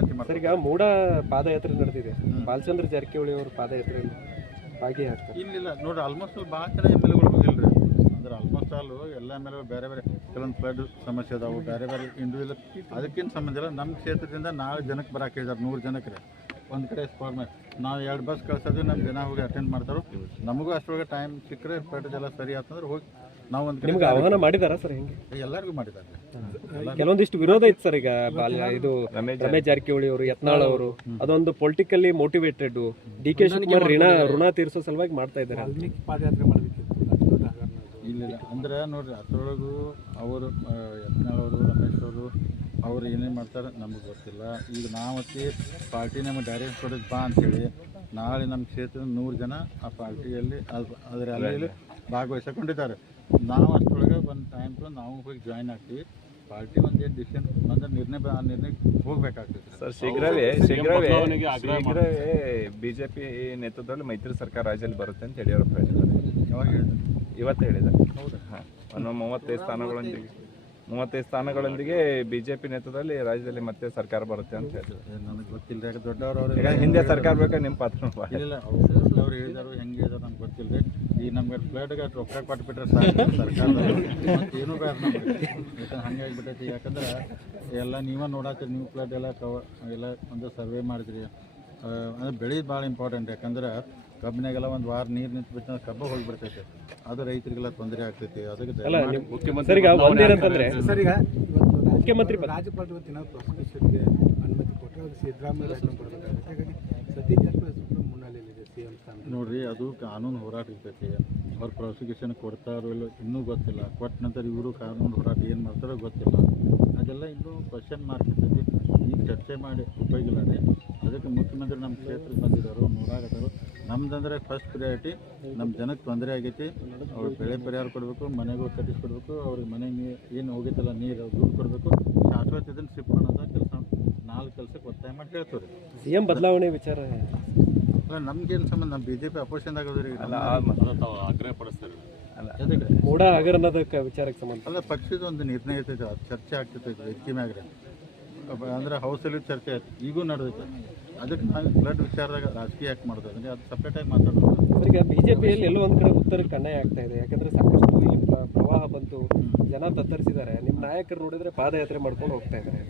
ವಿನಂತಿ ಸರ್ ಮಾಡ್ತಾರೆ ಈಗ ಮೂಡ ಪಾದಯಾತ್ರೆ ನಡೆದಿದೆ. ಬಾಲಚಂದ್ರ ಜಾರಕಿಹೊಳಿ ಅವರು ಪಾದಯಾತ್ರೆಯಲ್ಲಿ ಭಾಗಿಯಾಗ್ತಾರೆ. ಇಲ್ಲಿಲ್ಲ ನೋಡ್ರಿ ಆಲ್ಮೋಸ್ಟ್ ಅಲ್ಲಿ ಭಾಳ ಕಡೆ ಎಂ ಎಲ್ ಎಗಳು ಹೋಗಿಲ್ರಿ ಅಂದ್ರೆ ಆಲ್ಮೋಸ್ಟ್ ಆಲ್ ಎಲ್ಲ ಎಂ ಎಲ್ ಬೇರೆ ಬೇರೆ ಕೆಲವೊಂದು ಫ್ಲಡ್ ಸಮಸ್ಯೆ ಅದಾವು ಬೇರೆ ಬೇರೆ ಇಂಡಿವಿಜುವಲ್ ಅದಕ್ಕಿಂತ ಸಂಬಂಧ ಇಲ್ಲ ನಮ್ಮ ಕ್ಷೇತ್ರದಿಂದ ನಾಲ್ಕು ಜನಕ್ಕೆ ಬರಕ್ಕೆ ಹೇಳಿದಾರೆ ನೂರು ಜನಕ್ಕೆ ರೀ. ಒಂದು ಕಡೆ ಮೇಲೆ ನಾವು ಎರಡು ಬಸ್ ಕಳ್ಸೋದು ನಮ್ಮ ಜನ ಹೋಗಿ ಅಟೆಂಡ್ ಮಾಡ್ತಾರೋ. ನಮಗೂ ಅಷ್ಟರೊಳಗೆ ಟೈಮ್ ಸಿಕ್ಕರೆ ಫ್ಲಡ್ ಎಲ್ಲ ಸರಿ ಆಯ್ತಂದ್ರೆ ಹೋಗಿ ನಾವು ಒಂದು ನಿಮ್ಗೆ ಆಹ್ವಾನ ಮಾಡಿದಾರ ಸರ್ ಹೆಂಗೆ? ಎಲ್ಲರಿಗೂ ಮಾಡಿದ್ದಾರೆ. ಕೆಲವೊಂದಿಷ್ಟು ವಿರೋಧ ಇತ್ತು ಸರ್ ಈಗ ಬಾಲ್ಯ ಇದು ರಮೇಶ್ ಜಾರಕಿಹೊಳಿ ಅವರು ಯತ್ನಾಳ್ ಅವರು. ಅದೊಂದು politically motivated D K Shivakumar ಋಣ ಋಣ ತೀರಿಸೋ ಸಲುವಾಗಿ ಮಾಡ್ತಾ ಇದ್ದಾರೆ. ಪಾದಯಾತ್ರೆ ಇಲ್ಲ ಅಂದ್ರೆ ನೋಡ್ರಿ ಅದ್ರೊಳಗೂ ಅವರು ಯತ್ನಾಳ್ ಅವರು ರಮೇಶ್ ಅವರು ಅವ್ರು ಏನೇನು ಮಾಡ್ತಾರೆ ನಮಗೆ ಗೊತ್ತಿಲ್ಲ. ಈಗ ನಾವತ್ತಿ ಪಾರ್ಟಿ ನಮಗೆ ಡೈರೆಕ್ಟ್ ಕೊಡೋದು ಬಾ ಅಂತೇಳಿ ನಾಳೆ ನಮ್ಮ ಕ್ಷೇತ್ರದ ನೂರು ಜನ ಆ ಪಾರ್ಟಿಯಲ್ಲಿ ಅದು ಅದರ ಅಲ್ಲಿ ಭಾಗವಹಿಸಿಕೊಂಡಿದ್ದಾರೆ. ನಾವು ಅಷ್ಟರೊಳಗೆ ಒಂದು ಟೈಮ್ ತೊಗೊಂಡು ನಾವು ಹೋಗಿ ಜಾಯ್ನ್ ಆಗ್ತೀವಿ ಪಾರ್ಟಿ ಒಂದು ಏನು ಡಿಸಿಷನ್ ಬಂದ ನಿರ್ಣಯ ಬ- ಆ ನಿರ್ಣಯಕ್ಕೆ ಹೋಗ್ಬೇಕಾಗ್ತದೆ ಸರ್ ಶೀಘ್ರವೇ ಶೀಘ್ರವೇ ಶೀಘ್ರವೇ ಬಿಜೆಪಿ ನೇತೃತ್ವದಲ್ಲಿ ಮೈತ್ರಿ ಸರ್ಕಾರ ರಾಜ್ಯದಲ್ಲಿ ಬರುತ್ತೆ ಅಂತ ಯಡಿಯೂರಪ್ಪ ಹೇಳಿದ್ದಾರೆ ಯಾವಾಗ ಹೇಳಿದ್ರು? ಇವತ್ತು ಹೇಳಿದ್ದಾರೆ. ಹಾಂ ಒಂದು ಮೂವತ್ತೈದು ಸ್ಥಾನಗಳೊಂದಿಗೆ. ಮೂವತ್ತೈದು ಸ್ಥಾನಗಳೊಂದಿಗೆ ಬಿಜೆಪಿ ನೇತೃತ್ವದಲ್ಲಿ ರಾಜ್ಯದಲ್ಲಿ ಮತ್ತೆ ಸರ್ಕಾರ ಬರುತ್ತೆ ಅಂತ ಹೇಳಿದ್ರು ನನಗೆ ಗೊತ್ತಿಲ್ಲ ಯಾಕೆ ದೊಡ್ಡವರು ಅವರು ಹಿಂದೆ ಸರ್ಕಾರ ಬೇಕಾ ನಿಮ್ಮ ಪಾತ್ರ. ಇಲ್ಲ ಅವ್ರು ಹೇಳಿದಾರು ಹೆಂಗೆ ಹೇಳಿದಾರು ನಮ್ಗೆ ಗೊತ್ತಿಲ್ಲ ರೀ ಈಗ ನಮ್ಗೆ ಫ್ಲಡ್ಗೆ ರೊಕ್ಕ ಕೊಟ್ಬಿಟ್ರೆ ಸರ್ಕಾರ ಏನೂ ಬೇಡ ನಮ್ಗೆ. ಯಾಕಂದ್ರೆ ಹಂಗೆ ಆಗ್ಬಿಟ್ಟೈತಿ ಯಾಕಂದ್ರೆ ಎಲ್ಲ ನೀವೇ ನೋಡಾಕ ನೀವು ಫ್ಲಡ್ ಎಲ್ಲ ಕವ ಎಲ್ಲ ಒಂದು ಸರ್ವೆ ಮಾಡಿದ್ರಿ. ಅಂದ್ರೆ ಬೆಳೆ ಭಾಳ ಇಂಪಾರ್ಟೆಂಟ್ ಯಾಕಂದ್ರೆ ಕಬ್ಬಿನಾಗೆಲ್ಲ ಒಂದು ವಾರ ನೀರು ನಿಂತು ಕಬ್ಬು ಹೋಗಿಬಿಡ್ತೈತೆ ಅದು ರೈತರಿಗೆಲ್ಲ ತೊಂದರೆ ಆಗ್ತೈತಿ. ಅದಕ್ಕೆ ಅಲ್ಲ ದಯಮಾಡಿ ಸರ್ ಈಗ ಒಂದೇನಂತಂದ್ರೆ ಸರ್ ಈಗ ಇವತ್ತು ಮುಖ್ಯಮಂತ್ರಿ ಇವತ್ತು ಪ್ರಾಸಿಕ್ಯೂಷನ್ಗೆ ಅನುಮತಿ ಕೊಟ್ಟರೆ ಅದು ಸಿದ್ದರಾಮಯ್ಯ ಕೊಡಬೇಕಾಗುತ್ತೆ. ಹಾಗಾಗಿ ಸತೀಶ್ ಜಾರಕಿಹೊಳಿ ಹೆಸರು ಮುನ್ನೆಲೆಯಲ್ಲಿದೆ ಸಿ ಎಂ ಸ್ಥಾನ ನೋಡ್ರಿ ಅದು ಕಾನೂನು ಹೋರಾಟ ಇರ್ತೈತಿ. ಅವ್ರು ಪ್ರಾಸಿಕ್ಯೂಷನ್ ಕೊಡ್ತಾರೋ ಇಲ್ಲೋ ಇನ್ನೂ ಗೊತ್ತಿಲ್ಲ. ಕೊಟ್ಟ ನಂತರ ಇವರು ಕಾನೂನು ಹೋರಾಟ ಏನು ಮಾಡ್ತಾರೋ ಗೊತ್ತಿಲ್ಲ. ಅದೆಲ್ಲ ಇನ್ನೂ ಕ್ವಶನ್ ಮಾರ್ಕ್ ಇರ್ತೈತಿ. ಈಗ ಚರ್ಚೆ ಮಾಡಿ ಉಪಯೋಗ ಇಲ್ಲ ರೀ ಅದಕ್ಕೆ ಮುಖ್ಯಮಂತ್ರಿ ನಮ್ಮ ನೋಡಾಕತ್ತಾರು ನಮ್ದಂದ್ರೆ ಫಸ್ಟ್ ಪ್ರಿಯಾರಿಟಿ ನಮ್ಮ ಜನಕ್ಕೆ ತೊಂದರೆ ಆಗೈತಿ. ಅವ್ರಿಗೆ ಬೆಳೆ ಪರಿಹಾರ ಕೊಡಬೇಕು ಮನೆಗೂ ಕಟ್ಟಿಸ್ಕೊಡ್ಬೇಕು ಅವ್ರಿಗೆ ಮನೆ ನೀರು ಏನು ಹೋಗೈತಲ್ಲ ನೀರು ದುಡ್ಡು ಕೊಡಬೇಕು. ಶಾಶ್ವತ ಇದನ್ನು ಶಿಫ್ಟ್ ಮಾಡೋದ ಕೆಲಸ ನಾಲ್ಕು ಕೆಲಸಕ್ಕೆ ಒತ್ತಾಯ ಮಾಡಿ ಹೇಳ್ತೀವಿ ರೀ ಸಿಎಂ ಬದಲಾವಣೆ ವಿಚಾರ. ಅಲ್ಲ ನಮ್ಗೇನು ಸಂಬಂಧ? ನಮ್ಮ ಬಿ ಜೆ ಪಿ ಅಪೋಸಿಷನ್ ಆಗೋದ್ರಿ ಅಲ್ಲ ಪಡಿಸ್ತಾರೆ. ಅಲ್ಲ ಹಗರಣದ ವಿಚಾರಕ್ಕೆ ಸಂಬಂಧ. ಅಲ್ಲ ಪಕ್ಷದ ಒಂದು ನಿರ್ಣಯ ಇರ್ತೈತೆ ಅದು ಚರ್ಚೆ ಆಗ್ತಿರ್ತೈತೆ ವೇದಿಕೆ ಮ್ಯಾಗ್ರೆ ಅಂದ್ರೆ ಹೌಸಲ್ಲಿ ಚರ್ಚೆ ಆಯ್ತು. ಈಗೂ ನಡೆದೈತೆ ಅದಕ್ಕೆ ನಾನು ಬ್ಲಡ್ ವಿಚಾರದಾಗ ರಾಜಕೀಯ ಯಾಕೆ ಮಾಡ್ತಾ ಅಂದ್ರೆ ಅದು ಸಪ್ರೇಟಾಗಿ ಮಾತಾಡೋದು. ಈಗ ಬಿಜೆಪಿಯಲ್ಲಿ ಎಲ್ಲೋ ಒಂದು ಕಡೆ ಉತ್ತರ ಕಣ್ಣೆ ಆಗ್ತಾ ಇದೆ. ಯಾಕಂದ್ರೆ ಸಾಕಷ್ಟು ಈ ಪ್ರವಾಹ ಬಂತು. ಜನ ತತ್ತರಿಸಿದ್ದಾರೆ. ನಿಮ್ಮ ನಾಯಕರು ನೋಡಿದ್ರೆ ಪಾದಯಾತ್ರೆ ಮಾಡ್ಕೊಂಡು ಹೋಗ್ತಾ ಇದ್ದಾರೆ.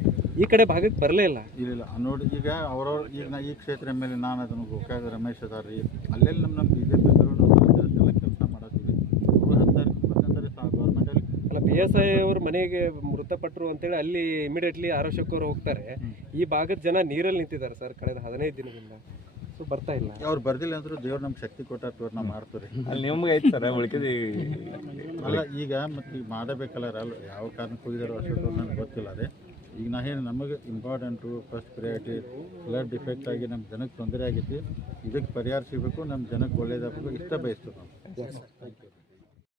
ಈ ಕಡೆ ಭಾಗಕ್ಕೆ ಬರಲೇ ಇಲ್ಲ. ಇಲ್ಲ ನೋಡಿ ಈಗ ಅವ್ರವ್ರು ಈಗ ನಾ ಈ ಕ್ಷೇತ್ರ ಮೇಲೆ ನಾನು ಅದನ್ನು ಗೋಕಾಗ ರಮೇಶ್ ಅದಾರ ರೀ ಅಲ್ಲೆಲ್ಲಿ ನಮ್ಮ ನಮ್ಮ ಬಿ ಜೆ ಪಿ ಎಲ್ಲ ಕೆಲಸ ಮಾಡತ್ತೀವಿ ಅವರು ಹತ್ತಾರು ಬರ್ತಾರೆ ಸಾ ಗೌರ್ಮೆಂಟಲ್ಲಿ ಅಲ್ಲ ಅವರು ಎಸ್ ಐ ಅವ್ರ ಮನೆಗೆ ಮೃತಪಟ್ಟರು ಅಂತೇಳಿ ಅಲ್ಲಿ ಇಮಿಡಿಯೇಟ್ಲಿ ಆರೋಗ್ಯಕ್ಕವರು ಹೋಗ್ತಾರೆ. ಈ ಭಾಗದ ಜನ ನೀರಲ್ಲಿ ನಿಂತಿದ್ದಾರೆ ಸರ್ ಕಳೆದ ಹದಿನೈದು ದಿನದಿಂದ. ಸೊ ಬರ್ತಾ ಇಲ್ಲ. ಅವ್ರು ಬರ್ದಿಲ್ಲ ಅಂದ್ರೂ ದೇವ್ರು ನಮ್ಗೆ ಶಕ್ತಿ ಕೊಟ್ಟಾರ ನಾವು ಮಾಡ್ತೀವಿ ರೀ ಅಲ್ಲಿ ನಿಮ್ಗೆ ಐತೆ ಸರ್ ಉಳ್ಕಿದಿ ಅಲ್ಲ ಈಗ ಮತ್ತೆ ಈಗ ಮಾಡಬೇಕಲ್ಲ ಅಲ್ಲ ಯಾವ ಕಾರಣಕ್ಕೆ ಹೋಗಿದಾರೋ ಅಷ್ಟು ನನಗೆ ಗೊತ್ತಿಲ್ಲ ಅದೇ. ಈಗ ನಾ ಏನು ನಮಗೆ important first priority flood defect ಆಗಿ ನಮ್ಮ ಜನಕ್ಕೆ ತೊಂದರೆ ಆಗೈತಿ ಇದಕ್ಕೆ ಪರಿಹಾರ ಸಿಗಬೇಕು ನಮ್ಮ ಜನಕ್ಕೆ ಒಳ್ಳೇದಾಗಬೇಕು ಇಷ್ಟ ಬಯಸ್ತೀವಿ ನಾವು.